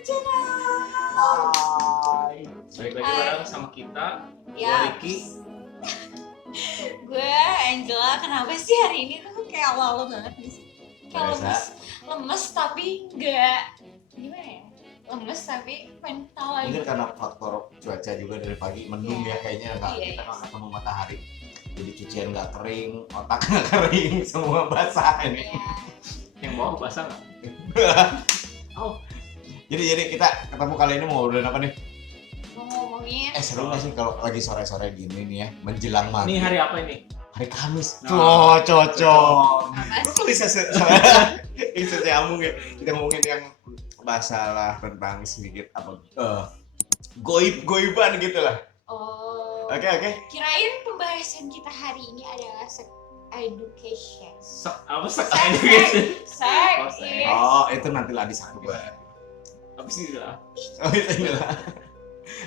channel. Hai. Balik lagi bareng sama kita. Gue Ricky. Gue Angela. Kenapa sih hari ini tuh kayak awal banget nih sih? Kayak lemes tapi nggak gimana ya? Lemes tapi pengen tawa mungkin gitu. karena faktor cuaca juga dari pagi mendung ya kayaknya nggak kita nggak ketemu matahari, jadi cucian nggak kering, otak nggak kering, semua basah ini. Yang bawah basah nggak? Oh. Jadi kita ketemu kali ini mau ngobrolin apa nih? Mau ngomongin Seru nggak sih kalau lagi sore-sore gini nih ya menjelang maghrib? Ini hari apa ini? Hari Kamis. Nah. Cocok. apa Lu sih? kok bisa bisa nyambung ya? Kita ngomongin yang masalah tentang sedikit apa? Goib-goiban gitu lah. Oh. Oke. Kirain pembahasan kita hari ini adalah education. Apa sek? Sex. Oh, itu nanti lah disambung. Apa sih lah? Oh, itu lah.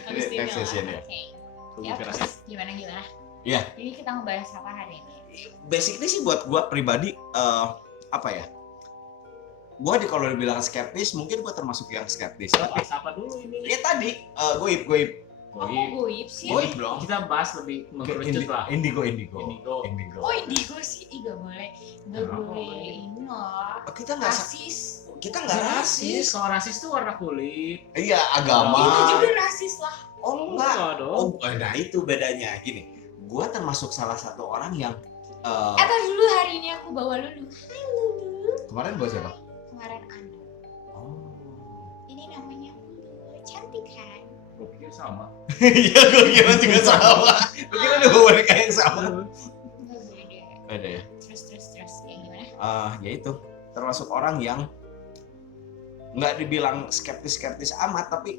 Habis ini Next session ya. Oke. Gue Ya, kira terus gimana? Iya. Jadi kita ngebahas apa hari ini? Basically sih buat gua pribadi apa ya? Gua kalau dibilang skeptis, mungkin gua termasuk yang skeptis. Tapi Apa dulu ini? ya tadi goib. Oh, goib sih. Goib dong. Kita bahas lebih mengerucut lah. Indigo. Oh, indigo sih, gak boleh ini loh. Kita nggak Rasis. rasis. Kalau rasis tuh warna kulit. Iya, agama. Itu juga rasis lah. Oh enggak. dong. Nah itu bedanya. Gini, gua termasuk salah satu orang yang Apa dulu hari ini aku bawa Lulu. Hai Lulu. kemarin bawa siapa? Kemarin Anu. Oh. Ini namanya Lulu. Cantik kan? Gue pikir sama. Iya, gua kira juga sama. Gua kira ada boneka yang sama. Enggak beda. Beda ya. Terus kayak gimana? Ya itu termasuk orang yang nggak dibilang skeptis amat, tapi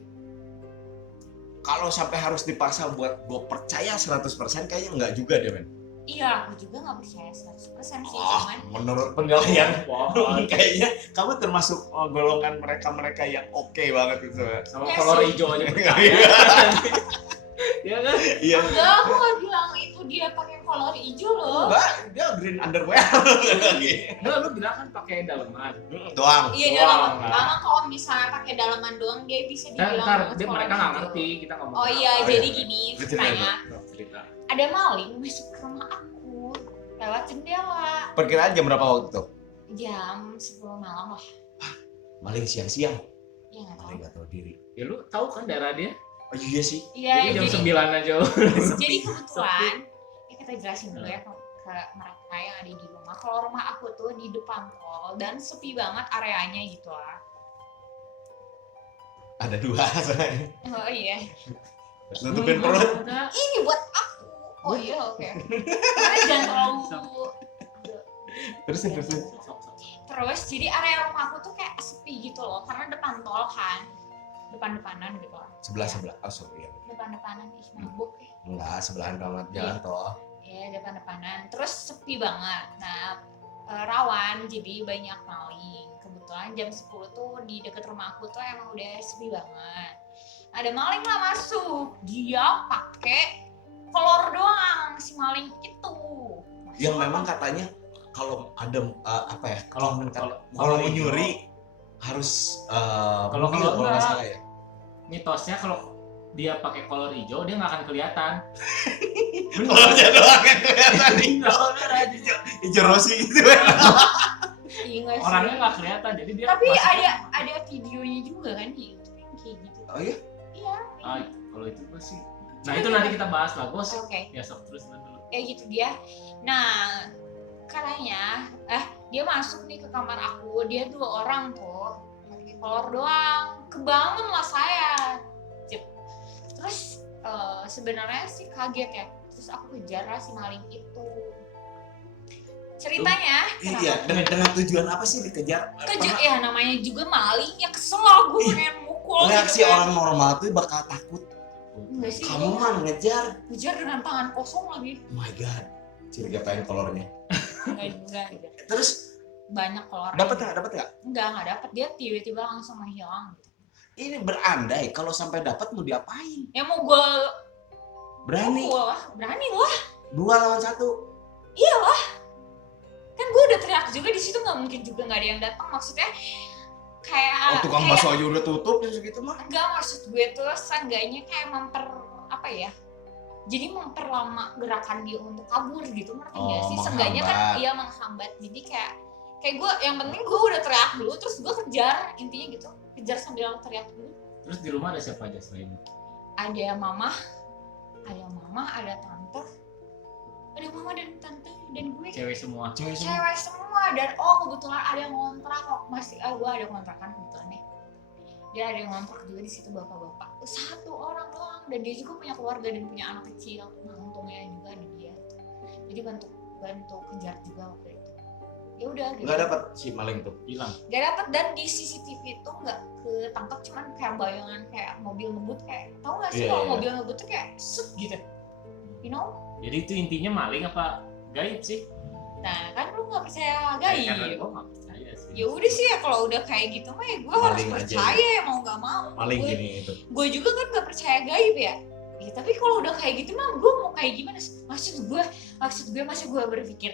kalau sampai harus dipaksa buat gue percaya 100% kayaknya nggak juga deh men. Iya, aku juga nggak percaya 100% sih, Oh, cuman menurut penilaian Wah, kayaknya kamu termasuk golongan mereka yang oke banget gitu. sama Ya kolor sih. hijau aja percaya. Iya kan? Iya. enggak, aku nggak bilang itu dia pakai kolor hijau loh. Mbak, dia green underwear Enggak, lu bilang kan pakai daleman. doang. Iya, Doang, dalam lama kalau misalnya pakai dalaman doang dia bisa Dan dibilang ntar kolor dia mereka nggak hijau. ngerti kita ngomong. Oh iya, Oh, jadi iya. gini Cerita, ceritanya. Cerita. Ada maling masuk ke rumah aku lewat jendela Perkiraan jam berapa waktu itu? jam 10 malam lah. Maling siang-siang. Ya nggak tahu. Maling nggak tahu diri. Ya lu tahu kan daerah dia? Oh iya sih. Iya, Jadi jam jadi 9 aja. jadi kebetulan ya kita jelasin dulu ya ke mereka yang ada di rumah. Kalau rumah aku tuh di depan tol dan sepi banget areanya gitu lah. Ada dua sebenarnya. Oh iya, Nutupin perut. ini buat aku. Oh iya, oke. Karena jangan terlalu. Terusin. Terus jadi area rumah aku tuh kayak sepi gitu loh, karena depan tol kan, depan-depanan gitu lah. Sebelah. Oh sorry ya. Depan-depanan ih mabuk ya. Enggak, sebelahan banget jalan toh. Ya depan-depanan. Terus sepi banget. Nah rawan jadi banyak maling. Kebetulan jam 10 tuh di dekat rumah aku tuh emang udah sepi banget. Ada maling lah masuk. Dia pakai kolor doang si maling itu. Yang memang katanya kalau ada apa ya? Kalau Kalau mau nyuri harus Kalau mobil kalau nggak enggak. salah ya. mitosnya kalau dia pakai kolor hijau dia nggak akan kelihatan. Kolornya doang yang kelihatan nih. Bener aja. Hijau Rossi gitu ya. Iya nggak sih? Orangnya nggak kelihatan jadi dia. Tapi masuknya- ada videonya juga kan di YouTube yang kayak gitu. Oh iya? Iya. Ah, kalau itu gue sih. Nah itu nanti kita bahas lah. Gue sih. Oke. Ya sok terus dulu. Kayak gitu dia. Nah, katanya dia masuk nih ke kamar aku. Dia 2 orang tuh pakai kolor doang. Kebangun lah saya. Cip. Terus sebenarnya sih kaget ya. Terus aku kejar lah si maling itu. Ceritanya Iya, dengan tujuan apa sih dikejar? kejar ya, namanya juga maling ya, kesel lah gue pengen mukul Reaksi gitu kan. orang normal tuh bakal takut. Enggak sih, Kamu mah ngejar. ngejar dengan tangan kosong lagi. Oh my god. Ciri pengen kolornya. Enggak. Terus Banyak kolor. dapat nggak? Enggak dapet. Dia tiba-tiba langsung menghilang. Ini berandai kalau sampai dapat mau diapain? Ya mau gue Berani. berani lah. 2 lawan 1. Iyalah. Kan gue udah teriak juga di situ, nggak mungkin juga nggak ada yang datang. Maksudnya kayak tukang bakso aja udah tutup jam segitu mah. enggak, maksud gue tuh seenggaknya kayak apa ya, jadi memperlama gerakan dia untuk kabur gitu, ngerti nggak sih? Seenggaknya kan menghambat. iya menghambat. Jadi kayak gue yang penting gue udah teriak dulu, terus gue kejar, intinya gitu, kejar sambil teriak dulu. Terus di rumah ada siapa aja selain? Ada mama, ada tante, ada mama dan tante dan gue. Cewek semua. Cewek semua. Cewek semua. Dan kebetulan ada yang ngontrak kok, masih gue ada kontrakan kebetulan nih. Dia ada yang ngontrak juga di situ, bapak-bapak. Satu orang doang, dan dia juga punya keluarga dan punya anak kecil. Nah untungnya juga ada dia. Jadi bantu kejar juga waktu itu. Ya udah gitu. Nggak dapat si maling tuh. Hilang. Gak dapet, dan di CCTV itu nggak ketangkap, cuman kayak bayangan kayak mobil ngebut, kayak tau gak sih Iya, kalau iya. mobil ngebut tuh kayak set gitu, you know? Jadi itu intinya maling apa gaib sih? Nah kan lu nggak percaya Karena gaib. gue nggak percaya sih. Ya udah sih ya, kalau udah kayak gitu mah ya gue harus Maling aja. percaya ya, mau nggak mau. Maling gue, gini itu. gue juga kan nggak percaya gaib ya. Ya tapi kalau udah kayak gitu mah gue mau kayak gimana sih? Maksud gue masih gue berpikir,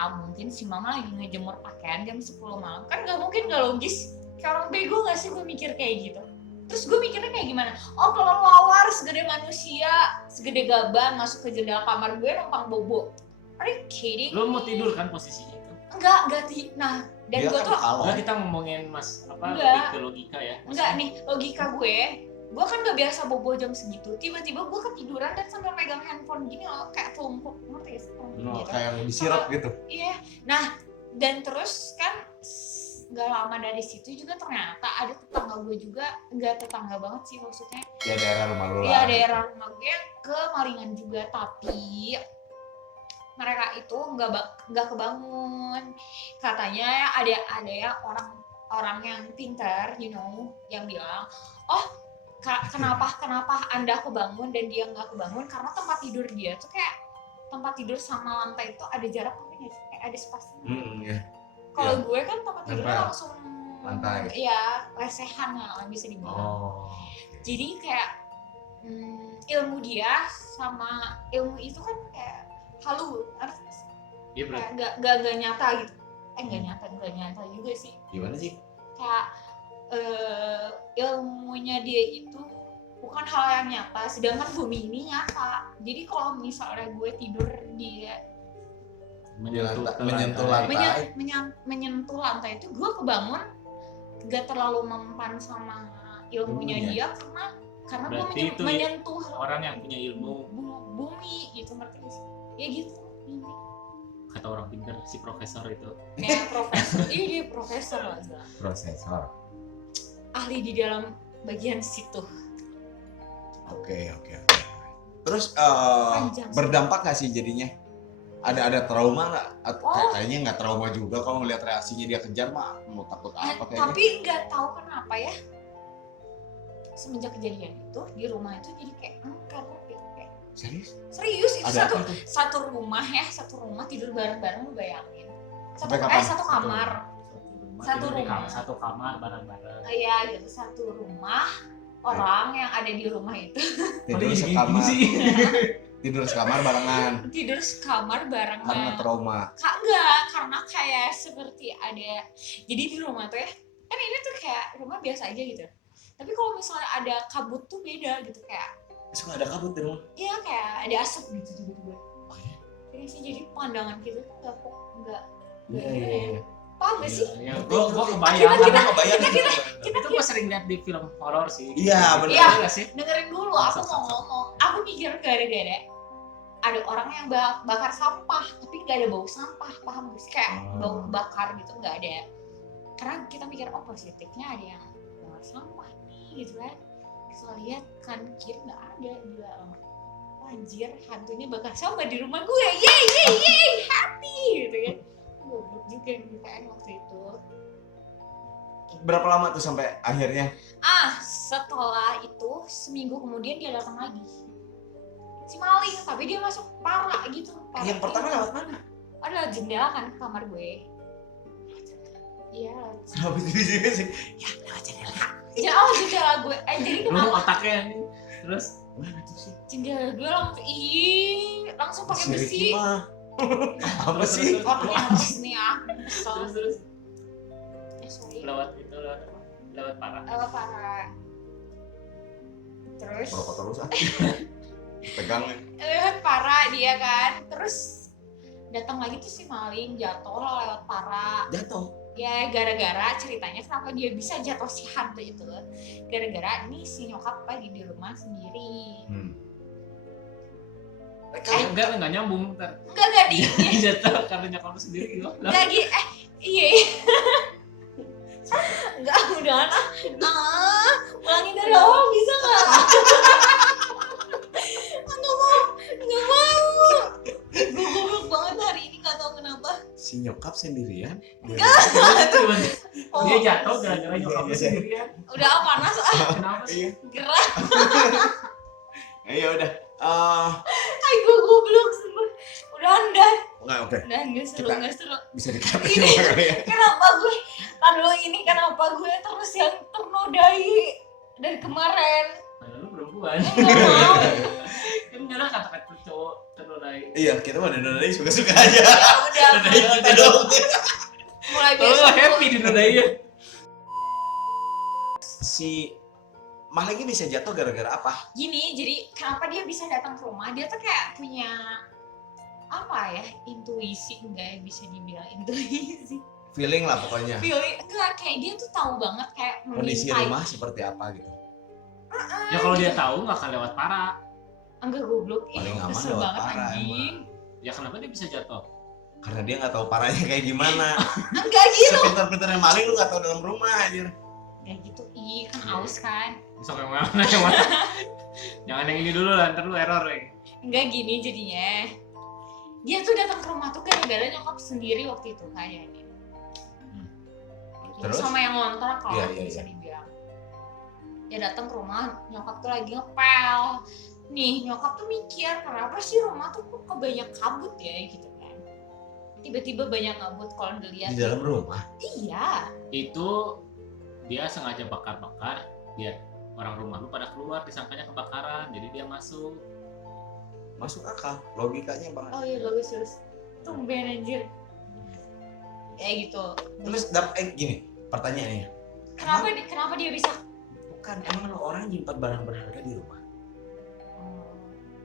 mungkin si mama lagi ngejemur pakaian jam 10 malam, kan nggak mungkin, nggak logis. Kayak orang bego nggak sih gue mikir kayak gitu. Terus gue mikirnya kayak gimana? Kelelawar segede manusia, segede gaban masuk ke jendela kamar gue numpang bobo. Are you kidding? Lo mau tidur kan posisinya itu? Enggak nah, dan Dia gue kan tuh kalau Enggak, kita ngomongin Enggak. lebih ke logika ya. enggak nih, logika gue kan gak biasa bobo jam segitu. Tiba-tiba gue ketiduran dan sambil megang handphone gini loh, kayak tumpuk, ngerti gak sih? Gitu. kayak yang disirap gitu. Iya, nah dan terus kan gak lama dari situ juga ternyata ada tetangga gue juga, gak tetangga banget sih maksudnya, Ya daerah rumah lu lah. iya daerah rumah gue yang kemalingan juga, tapi mereka itu nggak kebangun. Katanya ada ya orang yang pintar, you know, yang bilang, kenapa Anda kebangun dan dia nggak kebangun, karena tempat tidur dia tuh kayak tempat tidur sama lantai itu ada jarak mungkin ya, kayak ada spasinya. Ya. Kalau gue kan tempat tidurnya Nempel. langsung Lantai. Iya, lesehan lah bisa dibilang. Oh. Jadi kayak ilmu dia sama ilmu itu kan kayak halu, artinya Iya berarti. kayak nggak nyata gitu. Nggak nyata juga sih. Gimana sih? Kayak ilmunya dia itu bukan hal yang nyata, sedangkan bumi ini nyata. Jadi kalau misalnya gue tidur di Menyentuh lantai. menyentuh lantai itu, gue kebangun gak terlalu mempan sama ilmunya dia, karena gue Berarti itu menyentuh orang yang punya ilmu, bumi gitu, ngerti gak sih? Ya gitu. kata orang pintar, si profesor itu. Ya profesor, dia profesor lah, Prosesor. ahli di dalam bagian situ. Oke. Terus Panjang sih. berdampak nggak sih jadinya? Ada trauma nggak? Oh. Kayaknya nggak trauma juga kalau ngeliat reaksinya dia kejar mah, mau takut apa kayaknya? Tapi nggak tahu kenapa ya, semenjak kejadian itu di rumah itu jadi kayak angker gitu, kayak Serius? itu Ada apa tuh? satu rumah tidur bareng-bareng, lu bayangin. Sampai kapan? Satu kamar. Satu Tidur di rumah. satu kamar bareng-bareng. Iya gitu, satu rumah, orang yang ada di rumah itu Tidur sekamar. Tidur sekamar barengan. tidur sekamar Karena barengan. trauma. Enggak, karena kayak seperti ada, jadi di rumah tuh ya, kan ini tuh kayak rumah biasa aja gitu, tapi kalau misalnya ada kabut tuh beda gitu, kayak Suka ada kabut di rumah. iya kayak ada asap gitu tiba-tiba. Jadi sih, jadi pandangan kita tuh nggak Iya. paham gak sih? Ya, gua kebayang. Kita- karena Kebayang kita itu gua sering lihat di film horor sih. Iya, benar. Iya. Nggak sih? dengerin dulu, aku mau ngomong. Aku mikir gara-gara ada orang yang bakar sampah, tapi nggak ada bau sampah, paham gak sih? Kayak bau bakar gitu, nggak ada. Karena kita mikir, positifnya ada yang bakar sampah nih, gitu kan. Kita lihat kan kiri nggak ada, gila. Anjir, hantunya bakar sampah di rumah gue, yeay, happy, gitu kan. Goblok juga gitu kan waktu itu. Berapa lama tuh sampai akhirnya? Setelah itu seminggu kemudian dia datang lagi, si maling, tapi dia masuk parah gitu. Yang pertama lewat mana? Ada jendela kan ke kamar gue. Iya. Habis gitu sih. Ya, lewat jendela. Jendela gue. Jadi Lu kenapa? otaknya nih. Terus Mana tuh sih? Jendela gue langsung pakai Si besi. Ricky mah. Apa Terus, sih? terus. Otaknya harus nih ah. Kesel. terus Sorry. lewat itu lewat apa? lewat parah. parah. Terus Merokok terus ah. Pegang. parah dia kan. Terus datang lagi tuh si maling jatuh lewat parah. Jatuh. Ya gara-gara ceritanya kenapa dia bisa jatuh si hantu itu, gara-gara nih si nyokap lagi di rumah sendiri. Enggak nyambung ntar. Enggak di Jatuh karena nyokap lu sendiri gitu. enggak iya enggak udah ulangin dari awal bisa nggak? nggak mau gue goblok banget hari ini nggak tahu kenapa. Si nyokap sendirian. Dia jatuh gara-gara nyokap lu sendirian. Udah panas Kenapa sih? gerah. Ya udah. Gue goblok semua. Udah Nggak oke. udah nggak seru Kita- nggak seru. Bisa dikata Ini. kali ya. Kenapa gue kenapa gue terus yang ternodai dari kemarin? Nah, lu perempuan. Nggak mau. Kan nyala kata-kata cowok ternodai. Iya, kita mah dari suka-suka aja. Ya udah Dari kita dong. mulai Kalau lu besok happy dinodainya. Si malingnya bisa jatuh gara-gara apa? gini, jadi kenapa dia bisa datang ke rumah? Dia tuh kayak punya apa ya, intuisi, enggak ya bisa dibilang intuisi, Feeling lah pokoknya. feeling enggak, kayak dia tuh tahu banget kayak Kondisi mengintai. rumah seperti apa gitu. Ya kalau dia tahu nggak akan lewat parah. Enggak goblok, Paling aman kesel lewat banget parah anjing. Ya kenapa dia bisa jatuh? Karena dia nggak tahu parahnya kayak gimana. Enggak gitu. Sepintar-pintarnya maling lu nggak tahu dalam rumah anjir. Kayak gitu, kan aus kan. Besok yang mana? Jangan yang ini dulu lah, ntar lu error ya. Enggak gini jadinya. Dia tuh datang ke rumah tuh gara-gara nyokap sendiri waktu itu kayaknya. Terus? Sama yang ngontrak kalau Iya, bisa iya. dibilang. Dia datang ke rumah, nyokap tuh lagi ngepel. Nih, nyokap tuh mikir, kenapa sih rumah tuh kok kebanyak kabut ya gitu kan. Tiba-tiba banyak kabut kalau dilihat. Di dalam rumah. Iya. Itu dia sengaja bakar-bakar biar orang rumah lu pada keluar, disangkanya kebakaran, jadi dia masuk. Masuk akal. Logikanya banget. Oh iya bagus. Tumben anjir. Kayak gitu. Terus gini, pertanyaannya. Kenapa dia bisa? Bukan, emang lo orang nyimpan barang berharga di rumah?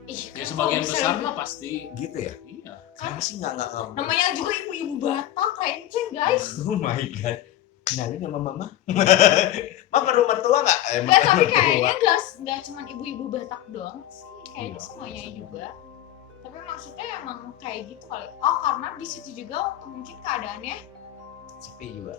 Ih, Ya kan sebagian kalau besar misalnya- mah pasti. Gitu ya? Iya. Karena sih nggak. namanya juga ibu-ibu Batak, renceng guys. Oh my god. Kenalin sama mama. Mama rumah tua nggak? Enggak, tapi kayaknya nggak cuma ibu-ibu Batak doang sih, kayaknya Iya, semuanya bisa. juga. Tapi maksudnya emang kayak gitu kali. Oh, karena di situ juga waktu mungkin keadaannya Sepi juga.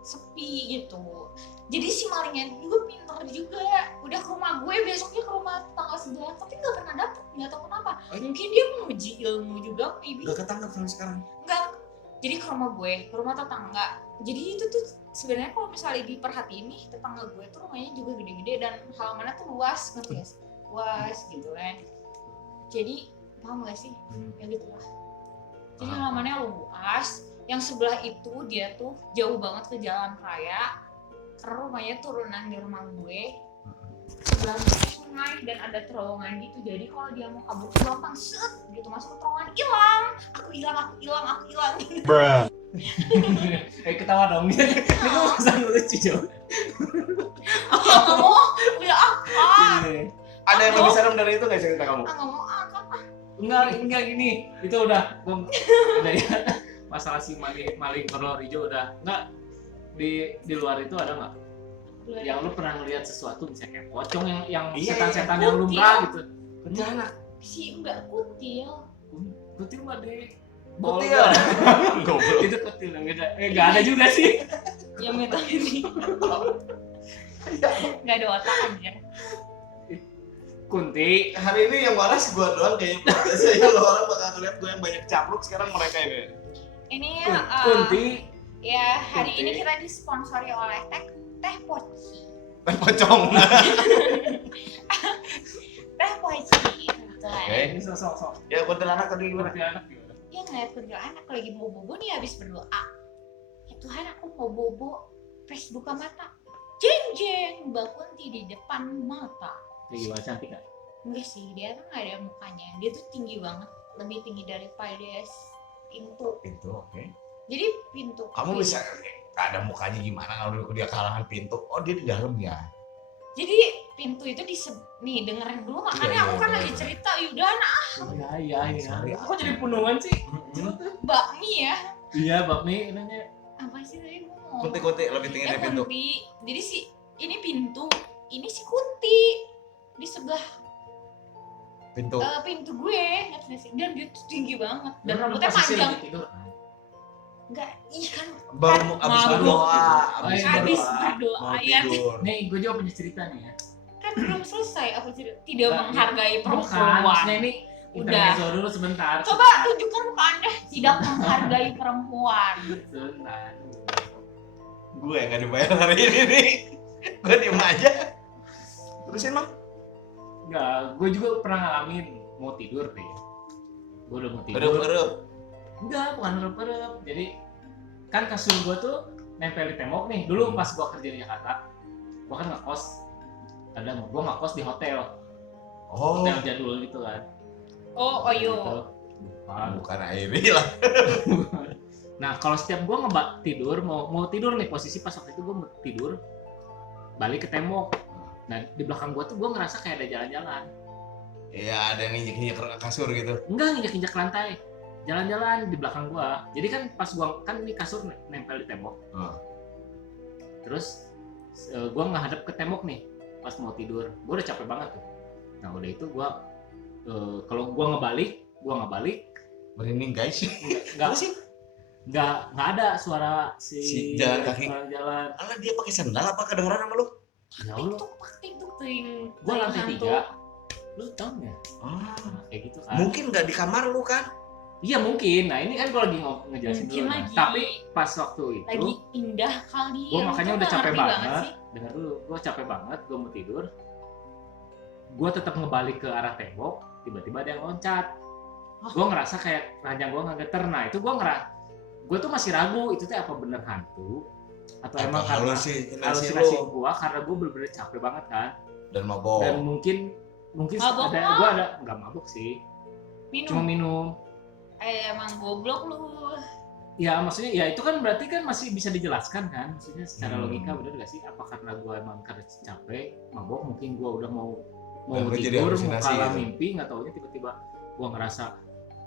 sepi gitu. Jadi si malingnya juga pinter juga. Udah ke rumah gue, besoknya ke rumah tetangga sebelah, tapi nggak pernah dapet, nggak tahu kenapa. Mungkin dia menguji ilmu juga, maybe. Udah ketangkap sampai sekarang. Enggak. Jadi ke rumah gue, ke rumah tetangga. Jadi itu tuh sebenarnya kalau misalnya diperhatiin nih, tetangga gue tuh rumahnya juga gede-gede dan halamannya tuh luas, ngerti gak sih? Luas gitu kan. Jadi paham gak sih? Ya gitu lah. Jadi Paham. halamannya luas. Yang sebelah itu dia tuh jauh banget ke jalan raya. Karena rumahnya turunan di rumah gue. Sebelahnya sungai dan ada terowongan gitu. Jadi kalau dia mau kabur tuh gampang set gitu masuk ke terowongan, hilang. Aku hilang. Ketawa dong. Ini kok pasang lucu jauh. Nggak mau, udah apa? Ada yang lebih serem dari itu nggak cerita kamu? Nggak mau apa? Enggak gini. Itu udah ya. Masalah si maling kolor hijau udah. Enggak di luar itu ada nggak? Yang lu pernah ngeliat sesuatu bisa kayak pocong yang Iya, setan-setan iya. yang lumrah gitu. Kuntilanak. Si Mbak Kutil. Kutil mah deh. Kutil. Goblok. Itu kutil yang beda. Enggak ada juga sih. Yang minta ini. Nggak ada otak aja. Kunti. Hari ini yang waras gua doang kayaknya. Biasanya lo orang bakal ngeliat gua yang banyak capluk, sekarang mereka yang Ini Kunti. ya hari Kunti. ini kita disponsori oleh Teh Poci. pocong. Teh Poci. Gitu kan. Oke. Ini sok. Ya kuntilanak tadi gimana? Kuntilanak gimana? Dia ngeliat kuntilanak lagi mau bobo nih habis berdoa. Ya Tuhan, aku mau bobo. Pres buka mata. Jeng Mbak Kunti di depan mata. Kayak gimana, cantik gak? Enggak sih, dia tuh nggak ada mukanya. Dia tuh tinggi banget, lebih tinggi daripada pintu. Itu oke. Jadi pintu. Kamu bisa nggak ada mukanya gimana kalau dia kalangan pintu. Oh dia di dalam ya. Jadi pintu itu nih dengerin dulu makanya Iya, aku kan iya, lagi iya. cerita Yudan Iya. Sorry. Aku jadi penungan sih. bakmi ya. Iya, bakmi nanya. Apa sih tadi gue mau? Kunti lebih tinggi dari pintu. Kunti. Jadi ini pintu, ini si Kunti di sebelah Pintu. pintu gue, ngerti nggak sih? Dan dia tuh tinggi banget dan Lu rambutnya posisi panjang. lagi tidur. Enggak, ih kan Baru abis mabuk. berdoa, Abis habis mau berdoa ya. tidur. Nih, gue juga punya cerita nih ya. Kan belum selesai aku cerita. Tidak Enggak, menghargai Bukan, perempuan. maksudnya ini Udah. intermezzo dulu sebentar. Coba tunjukkan muka Anda tidak menghargai perempuan. Sebentar. Gue nggak dibayar hari ini nih. Gue diem aja. Terusin Bang. Enggak, gue juga pernah ngalamin mau tidur deh. Gue udah mau tidur. Erup. Enggak, bukan erup-erup. Jadi kan kasur gue tuh nempel di tembok nih. Dulu pas gue kerja di Jakarta, gue kan ngekos. Gue ngekos di hotel. Oh. Hotel jadul gitu kan. Oh, Gitu. oyo. Bukan Airi lah. Nah, kalau setiap gue tidur, mau tidur nih, posisi pas waktu itu gue mau tidur, balik ke tembok. Nah, di belakang gue tuh gue ngerasa kayak ada jalan-jalan. Iya, ada yang injek-injek kasur gitu. Enggak, nginjak-injak lantai. Jalan-jalan di belakang gue. Jadi kan pas gue, kan ini kasur nempel di tembok. Terus gue ngadep ke tembok nih, pas mau tidur. Gue udah capek banget tuh. Nah, udah itu gue, kalau gue ngebalik, Merinding guys. nggak ada suara Si jalan kaki. orang jalan. Alah dia pakai sandal apa kedengeran sama lu? Ya Allah, Tiktok ting. gue lantai 3. Lu tau nggak? Ah, Kayak gitu kan? mungkin nggak di kamar lu kan? Iya mungkin. Nah ini kan gue lagi ngejelasin Mungkin dulu. lagi. Tapi pas waktu itu, Lagi indah kali. gue Lu makanya tuh udah nggak capek ngerti banget. sih. Dengar dulu, gue capek banget. Gue mau tidur. Gue tetap ngebalik ke arah tembok. Tiba-tiba ada yang loncat. Gue ngerasa kayak ranjang gue nggak geter. Nah itu gue tuh masih ragu itu tuh apa bener hantu atau emang karena halusinasi lu gue karena gue bener-bener capek banget kan. dan mabok. Dan mungkin Mabok ada mah. gue ada nggak mabuk sih, cuma Minum. minum. Emang goblok lu. Ya maksudnya ya itu kan berarti kan masih bisa dijelaskan kan, maksudnya secara Hmm. logika bener gak sih? Apa karena gue emang karena capek mabok, mungkin gue udah mau Dan lu jadi tidur mau halusinasi kalah gitu. mimpi, nggak taunya tiba-tiba gue ngerasa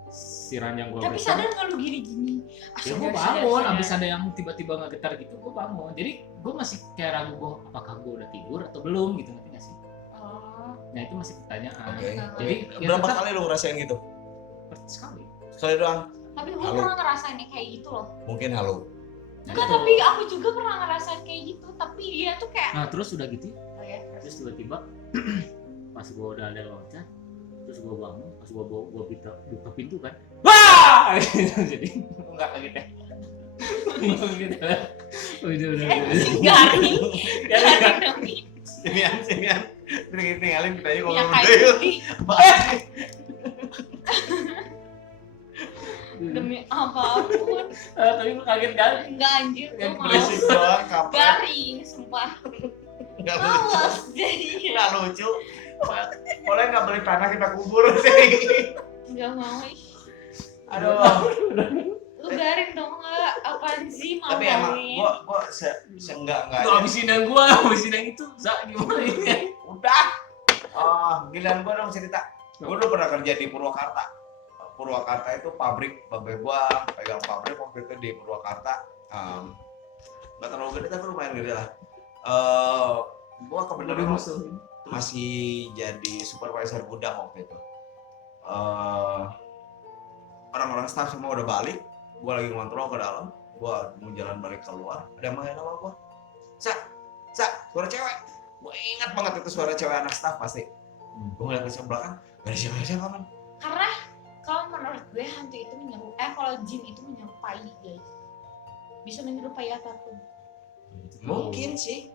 si ranjang gue Tapi sadar nggak lu gini-gini? ya gue bangun, abis ada yang tiba-tiba nggak getar gitu gue bangun, jadi gue masih kayak ragu gue apakah gue udah tidur atau belum gitu, ngerti gak sih? Oh. Nah itu masih pertanyaan. Oke. Jadi ya Berapa tetap kali lu ngerasain gitu? sekali. Sekali doang. Tapi gue Halo. pernah ngerasain kayak gitu loh. Mungkin halo. Enggak, Gitu. tapi aku juga pernah ngerasain kayak gitu. Tapi dia tuh kayak Nah terus udah gitu, oh ya, terus tiba-tiba pas gue udah ada loncat, terus gue bangun, pas gue buka pintu kan, wah, jadi nggak kaget ya. Gitu. Udah. garing. Ya, Garing demi Sinian. Tinggalin kita aja ya ngomong kayak dulu. putih. Demi apapun. Tapi gue kaget kan? Enggak anjir, gue Yang malas. Berisik doang, kampret. Garing, sumpah. Nggak lucu. Malas jadinya. Nggak lucu. Boleh nggak beli tanah kita kubur sih? Enggak mau. ih. Aduh. Lu garing dong enggak? Apaan sih mau Tapi emang garing? gua seenggak Lu habisin yang gue, habisin yang itu, Zak gimana ini? udah. Oh, giliran gua dong cerita. Gua dulu pernah kerja di Purwakarta. Purwakarta itu pabrik, babe gua pegang pabrik waktu itu di Purwakarta. Nggak terlalu gede tapi lumayan gede lah. Gua kebetulan masih jadi supervisor gudang waktu itu. Orang-orang staff semua udah balik, gua lagi ngontrol ke dalam, gua mau jalan balik keluar, ada yang manggil nama gua. Sa, suara cewek. Gua ingat banget itu suara cewek anak staff pasti. Gua ngeliat ke sebelah belakang, gak ada siapa-siapa kan. Karena kalau menurut gue hantu itu kalau jin itu menyerupai guys. Bisa menyerupai apapun. Mungkin sih.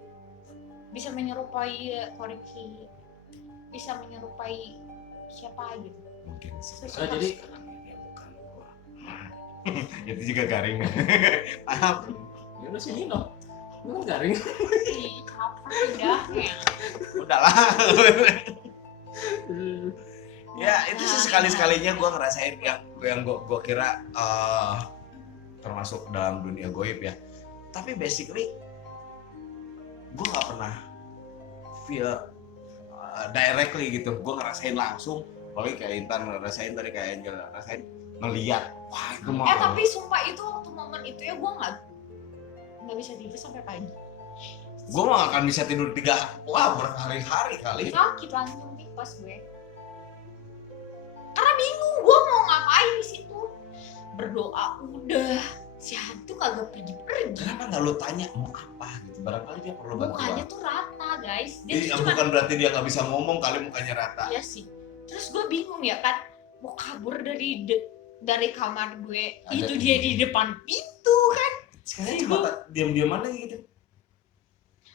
Bisa menyerupai koreksi. Bisa menyerupai siapa gitu. Mungkin sih. Oh, jadi bukan gua. Itu juga garing. Maaf. ya udah sini dong. Lu kan garing. Ih, apa indahnya. Udahlah. Ya itu sih sekali-sekalinya gue ngerasain yang gua kira termasuk dalam dunia goib ya. Tapi basically gue nggak pernah feel directly gitu, gue ngerasain langsung. Pokoknya kayak Intan ngerasain, tadi kayak Angel ngerasain, ngeliat, wah itu mah. Tapi sumpah itu waktu momen itu ya gue nggak bisa tidur sampai pagi. Gue mah gak akan bisa tidur berhari-hari kali. Sakit langsung tipes gue. Karena bingung gue mau ngapain di situ. Berdoa udah, si hantu kagak pergi-pergi. Kenapa nggak lo tanya mau apa gitu? Barangkali dia perlu Mukanya bantuan. tuh rata guys. Dia Jadi tuh cuma bukan berarti dia nggak bisa ngomong, kali mukanya rata. iya sih. Terus gue bingung ya kan, mau kabur dari kamar gue. Ada Itu di- dia di depan pintu kan. Sekarang cuma diam-diam aja gitu.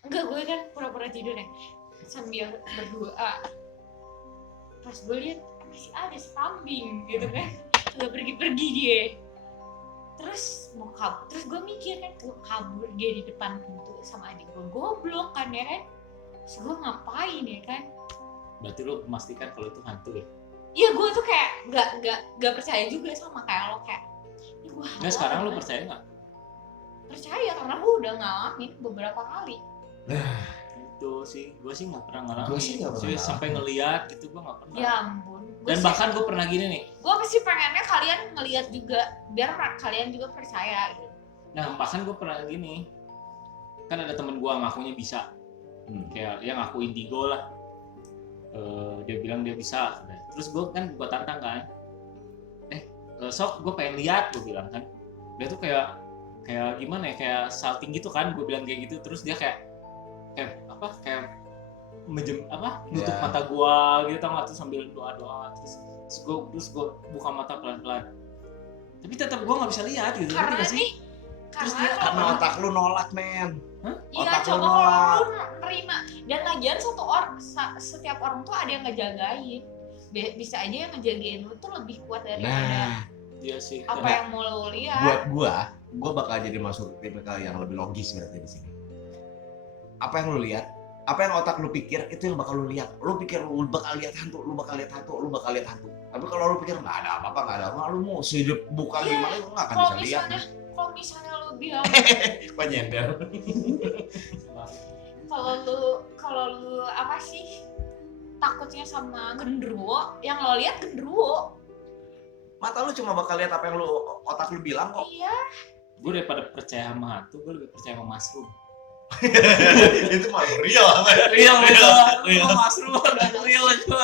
Enggak, gue kan pura-pura tidur ya sambil berdoa. Pas gue lihat masih ada si kambing gitu kan, udah pergi-pergi dia. Terus mau kabur, terus gue mikir kan, gue kabur dia di depan pintu sama adik gue, goblok kan ya kan. Terus gue ngapain ya kan? Berarti lo memastikan kalau itu hantu ya? Iya, gue tuh kayak nggak percaya juga sama kayak lo, kayak ini gue Nggak, sekarang lo percaya nggak? percaya karena gue udah ngalamin beberapa kali. Itu sih, gue sih nggak pernah ngalamin. Gua sih nggak pernah ngalamin. Sampai ngeliat gitu gue nggak pernah. Ya ampun. Dan bahkan gue pernah gini nih. Gue pasti pengennya kalian ngelihat juga biar kalian juga percaya gitu. Nah bahkan gue pernah gini. Kan ada temen gue ngakunya bisa. Kayak yang ngaku indigo lah. Dia bilang dia bisa. Terus gue kan gue tantang kan. Sok gue pengen lihat, gue bilang kan. Dia tuh kayak gimana ya, kayak salting gitu kan. Gue bilang kayak gitu. Terus dia kayak nutup Ya. mata gua gitu, tau gak, tuh sambil doa terus gua buka mata pelan-pelan, tapi tetap gua nggak bisa lihat gitu. Karena ngerti gak sih? nih, Terus karena dia- Karena otak lu nolak, men. iya, otak lu coba nolak. kalau lu nerima. Dan lagian setiap orang tuh ada yang ngejagain. Bisa aja yang ngejagain lu tuh lebih kuat daripada Nah, Iya sih. apa Dan yang mau lu lihat. buat gua bakal jadi masuk tipikal yang lebih logis berarti di sini. Apa yang lu lihat, apa yang otak lu pikir, itu yang bakal lu lihat. Lu pikir lu bakal lihat hantu, lu bakal lihat hantu. Tapi kalau lu pikir nggak ada apa-apa, nggak ada apa, lu mau sehidup buka Iya, gimana, lu nggak akan Kalau bisa lihat. misalnya lu bilang Kok nyender? kalau lu apa sih takutnya sama genderuwo, yang lo lihat genderuwo. Mata lu cuma bakal lihat apa yang lu otak lu bilang kok. Iya. gue daripada percaya sama hantu, gue lebih percaya sama mushroom. Itu mah real. Real Real. mushroom real aja.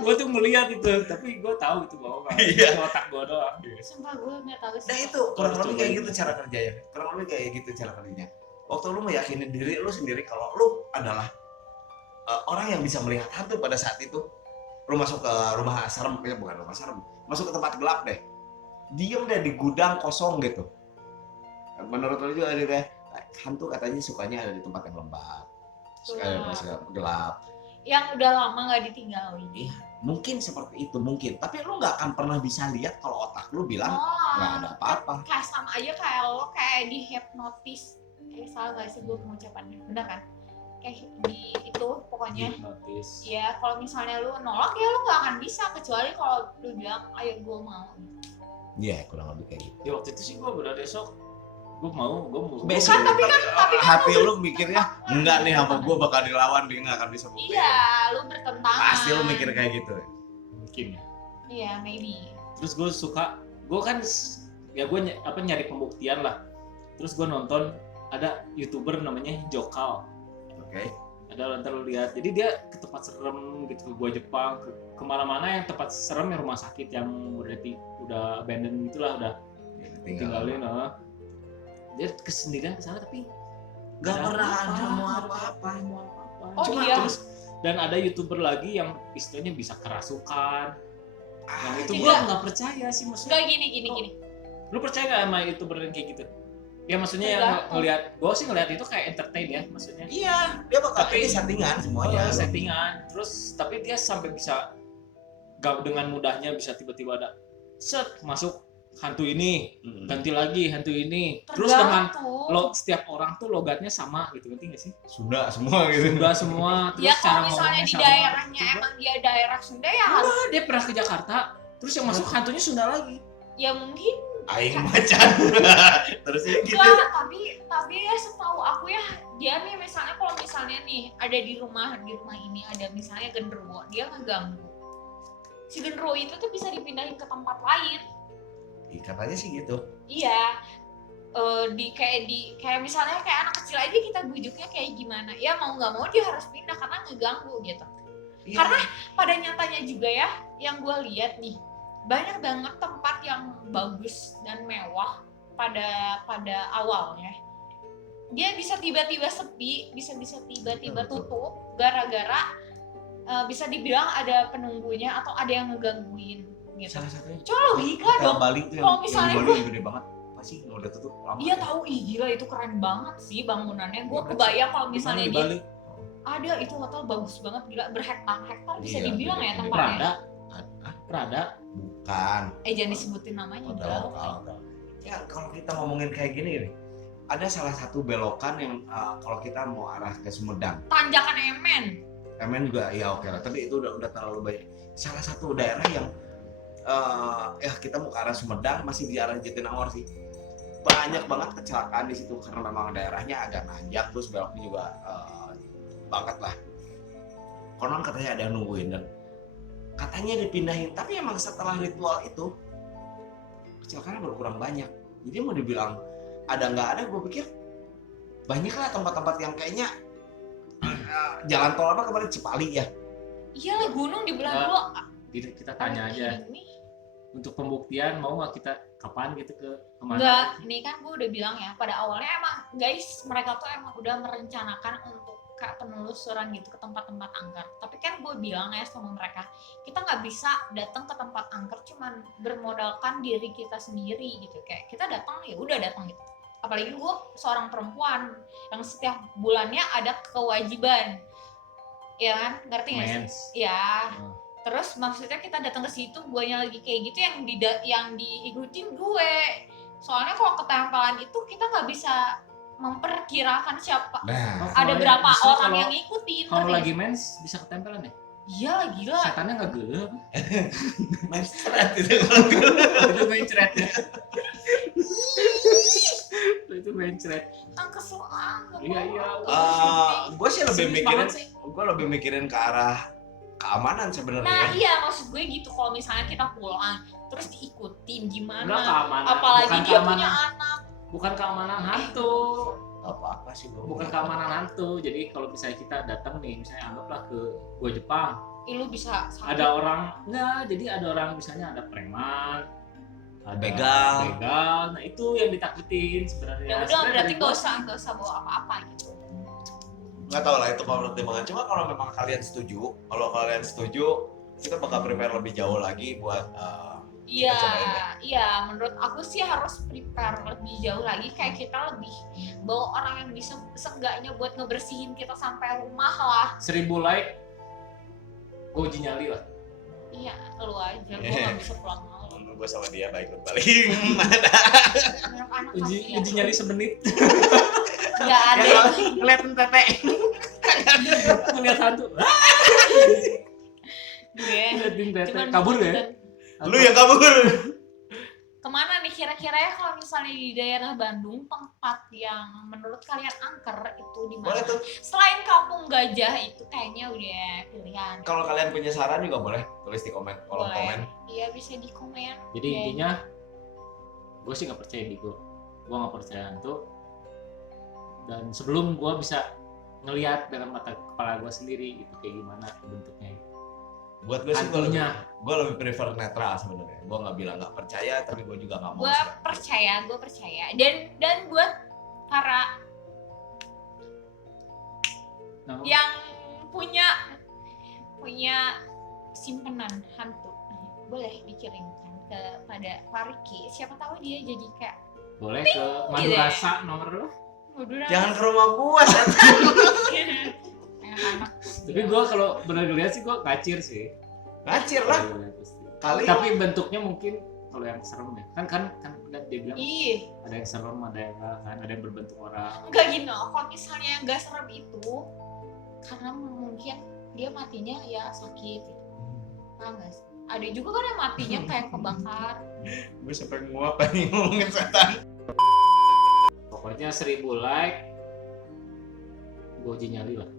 Gue tuh melihat itu, tapi gue tahu itu bohong. Iya. Itu otak gue doang. Sumpah gue nggak tahu sih. Nah itu kurang lebih kayak gitu cara kerjanya. Kurang lebih kayak gitu cara kerjanya. Waktu lu meyakini diri lu sendiri kalau lu adalah orang yang bisa melihat hantu pada saat itu, lu masuk ke rumah serem, bukan rumah serem, masuk ke tempat gelap deh, diem deh di gudang kosong gitu. Menurut lu juga ada hantu katanya sukanya ada di tempat yang lembab, suka ada di tempat gelap. Yang udah lama nggak ditinggalin. Iya, mungkin seperti itu mungkin. Tapi lu nggak akan pernah bisa lihat kalau otak lu bilang nggak ada apa-apa. Kayak sama aja kayak lo kayak dihipnotis. Salah nggak sih gue pengucapannya? Benar kan? Kayak di itu pokoknya. Hipnotis. Ya kalau misalnya lu nolak ya lu nggak akan bisa, kecuali kalau lu bilang ayo gue mau. Iya, kurang lebih kayak gitu. Ya waktu itu sih gue benar besok gue mau. Basic. Kan, tapi Hati lu mikirnya enggak nih, apa gue bakal dilawan, dia nggak akan bisa buktiin. iya, lu bertentangan. Pasti lu mikir kayak gitu. Mungkin ya. Iya, maybe. Terus gue suka, gue kan ya gue nyari pembuktian lah. Terus gue nonton ada YouTuber namanya Jokal. Oke. Ada ntar lu lihat. Jadi dia ke tempat serem gitu, ke gua Jepang, kemana-mana yang tempat serem, yang rumah sakit yang udah abandoned gitulah, udah Ya, tinggalin. Dia kesendirian ke sana tapi Nggak pernah apa-apa, ada mau nggak apa-apa. mau apa-apa. Oh, Cuma iya. terus dan ada YouTuber lagi yang istilahnya bisa kerasukan. Yang itu tidak. gua nggak percaya sih, maksudnya. Enggak gini. Lu percaya nggak sama YouTuber yang kayak gitu? Ya maksudnya yang Tergantung. ngelihat, gua sih ngelihat itu kayak entertain ya, maksudnya. Iya, dia bakal Tapi- ini settingan semuanya. Settingan. Terus tapi dia sampai bisa dengan mudahnya bisa tiba-tiba ada set masuk hantu ini, ganti lagi hantu ini. Terus dengan setiap orang tuh logatnya sama gitu, ngerti nggak sih? Sunda semua gitu. Sunda semua. Terus Ya kalau misalnya ngomongnya di sama. daerahnya Coba. emang dia daerah Sunda ya harus. Dia pernah ke Jakarta, terus yang masuk hantunya Sunda lagi. Ya mungkin Aing macan. Terus ya gitu. Enggak, tapi ya setahu aku ya dia nih misalnya kalau misalnya nih ada di rumah ini ada misalnya genderuwo, dia ngeganggu. Si genderuwo itu tuh bisa dipindahin ke tempat lain. Katanya sih gitu. Iya. Kayak misalnya kayak anak kecil aja kita bujuknya kayak gimana. Ya mau nggak mau dia harus pindah karena ngeganggu gitu. Iya. Karena pada nyatanya juga ya yang gue lihat nih banyak banget tempat yang bagus dan mewah pada awalnya dia bisa tiba-tiba sepi, bisa tiba-tiba Betul. tutup gara-gara bisa dibilang ada penunggunya atau ada yang ngegangguin gitu. Salah satunya Coba logika Hotel dong. Bali tuh Kalau yang misalnya di Bali gue- yang gede banget. Pasti udah tutup lama. Iya tahu, gila itu keren banget sih bangunannya. Gue Iya, kebayang kalau Di misalnya mana di dia Bali? ada itu hotel bagus banget gila berhektar-hektar bisa Iya, dibilang ya gede-gede. tempatnya. Prada. Bukan. Jangan disebutin namanya Hotel juga. lokal. Ya kalau kita ngomongin kayak gini nih, ada salah satu belokan yang kalau kita mau arah ke Sumedang, Tanjakan Emen. Emen juga ya oke lah, tapi itu udah terlalu banyak. Salah satu daerah yang kita mau ke arah Sumedang masih di arah Jatinangor sih. Banyak banget kecelakaan di situ karena memang daerahnya agak nanjak, terus beloknya juga banget lah. Konon katanya ada yang nungguin dan katanya dipindahin, tapi emang setelah ritual itu kecelakaan berkurang banyak. Jadi mau dibilang ada nggak ada, gue pikir banyak lah tempat-tempat yang kayaknya jalan tol apa kemarin Cipali ya. Iya lah gunung di belah Nggak. dua. Kita tanya aja untuk pembuktian mau nggak kita kapan gitu kemana? Enggak, ini kan gue udah bilang ya pada awalnya emang guys mereka tuh emang udah merencanakan untuk kayak penelusuran gitu ke tempat-tempat angker. Tapi kan gue bilang ya sama mereka, kita nggak bisa datang ke tempat angker cuman bermodalkan diri kita sendiri gitu. Kayak kita datang ya udah datang gitu. Apalagi gue seorang perempuan yang setiap bulannya ada kewajiban, ya kan? Ngerti nggak sih? Mens. Ya. Oh. Terus maksudnya kita datang ke situ, guanya lagi kayak gitu yang diikutin gue. Soalnya kalau ketempelan itu kita nggak bisa memperkirakan siapa. Nah, Ada Kalau berapa justru orang kalau- yang ngikutin. Kalau ngerti lagi nggak mens bisa ketempelan ya? sih? Iya lah gila. Setannya nggak gelap. menstrat itu kalau gue. Itu mencret ya. Itu mencret. Kesel banget. Iya, iya. Gue sih lebih Serius mikirin, banget sih. gue lebih mikirin ke arah keamanan sebenarnya. Nah iya maksud gue gitu kalau misalnya kita pulang terus diikutin gimana? Enggak keamanan. Apalagi Bukan dia keamanan. punya anak. Bukan keamanan hantu. Apa sih gue? Bukan keamanan hantu. Jadi kalau misalnya kita datang nih, misalnya anggaplah ke gua Jepang, Lu bisa sakit. ada orang enggak, jadi ada orang misalnya ada preman, ada Begal. Nah itu yang ditakutin sebenarnya. Ya udah Sebenarnya berarti dari gua nggak usah bawa apa-apa gitu. Nggak tahu lah itu kalau pertimbangan. Cuma kalau memang kalian setuju, kita bakal prepare lebih jauh lagi buat Iya, Kita cobain ya. iya. Menurut aku sih harus prepare lebih jauh lagi. Kayak kita lebih bawa orang yang bisa seenggaknya buat ngebersihin kita sampai rumah lah. 1000 like, gua uji nyali lah. Iya, lu aja. Gue nggak bisa pulang malam. gue sama dia baik berpaling. Anak-anak Uji kasihan. nyali semenit. Nggak ada. Ngeliatin tete. Ngeliat hantu. Gue. Ngeliatin tete. Cuman Kabur gak ya? dan- Lu yang kabur. Kemana nih kira-kira ya kalau misalnya di daerah Bandung tempat yang menurut kalian angker itu di Boleh mana? tuh. Selain Kampung Gajah itu kayaknya udah pilihan. Kalau kalian punya saran juga boleh tulis di kolom Boleh. komen. Iya bisa di komen. Jadi Oke. intinya gue sih nggak percaya di gue nggak percaya hantu, dan sebelum gue bisa ngelihat dengan mata kepala gue sendiri itu kayak gimana bentuknya Buat gue sih gue hantunya. lebih prefer netral sebenarnya. Gue nggak bilang nggak percaya, tapi gue juga nggak mau. Gue percaya dan buat para Nah, yang punya simpenan hantu boleh dikirimkan kepada Pak Riki, siapa tahu dia jadi kayak boleh ke Madu gitu ya. Rasa nomor lu. Waduh, Jangan ke rumah gue, anak Tapi gue kalau benar lihat sih gue kacir sih. ngacir lah. Kali Tapi bentuknya mungkin kalau yang serem ya kan dia bilang ih ada yang serem, ada yang enggak kan, ada yang berbentuk orang. enggak gini loh, kalau misalnya yang gak serem itu karena mungkin dia matinya ya sakit gitu. Paham gak sih? Ada juga kan yang matinya kayak kebakar. Gue sampai nguap nih ngomongin setan. Pokoknya 1000 like gue uji nyali lah.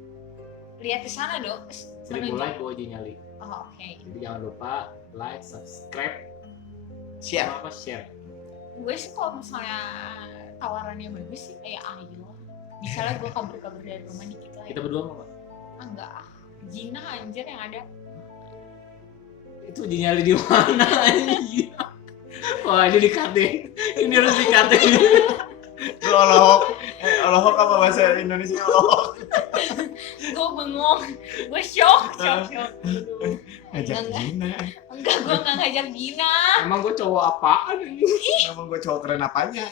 Lihat di sana dong. 1000 like gue uji nyali. Oh, oke. Jadi jangan lupa like, subscribe, Siap. sama apa share. Gue sih kalau misalnya tawarannya bagus sih, ayo. Misalnya gue kabur-kabur dari rumah dikit lah. Kita berdua mau nggak? Enggak. Zina anjir yang ada. Itu uji nyali di mana anjing? Wah ini di-cutting. Ini harus di-cutting. Lu Olohok apa bahasa Indonesia Olohok? Gue bengong. Gue shock. Ngajak Enggak. Gina. Enggak, gue nggak ngajar Gina. Emang gue cowok apaan ini? Emang gue cowok keren apanya?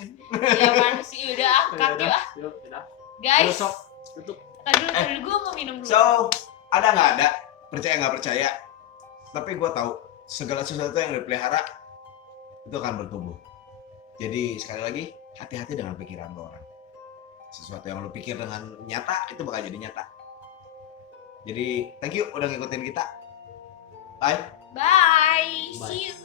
Ya kan sih udah cut yuk. Yuk, udah. Guys, Yuk, sok. Tutup. tadi dulu gue mau minum dulu. So, ada nggak ada? Percaya nggak percaya? Tapi gue tahu segala sesuatu yang dipelihara itu akan bertumbuh. Jadi sekali lagi hati-hati dengan pikiran lo orang. Sesuatu yang lo pikir dengan nyata itu bakal jadi nyata. Jadi thank you udah ngikutin kita. Bye. Bye. Bye. See you.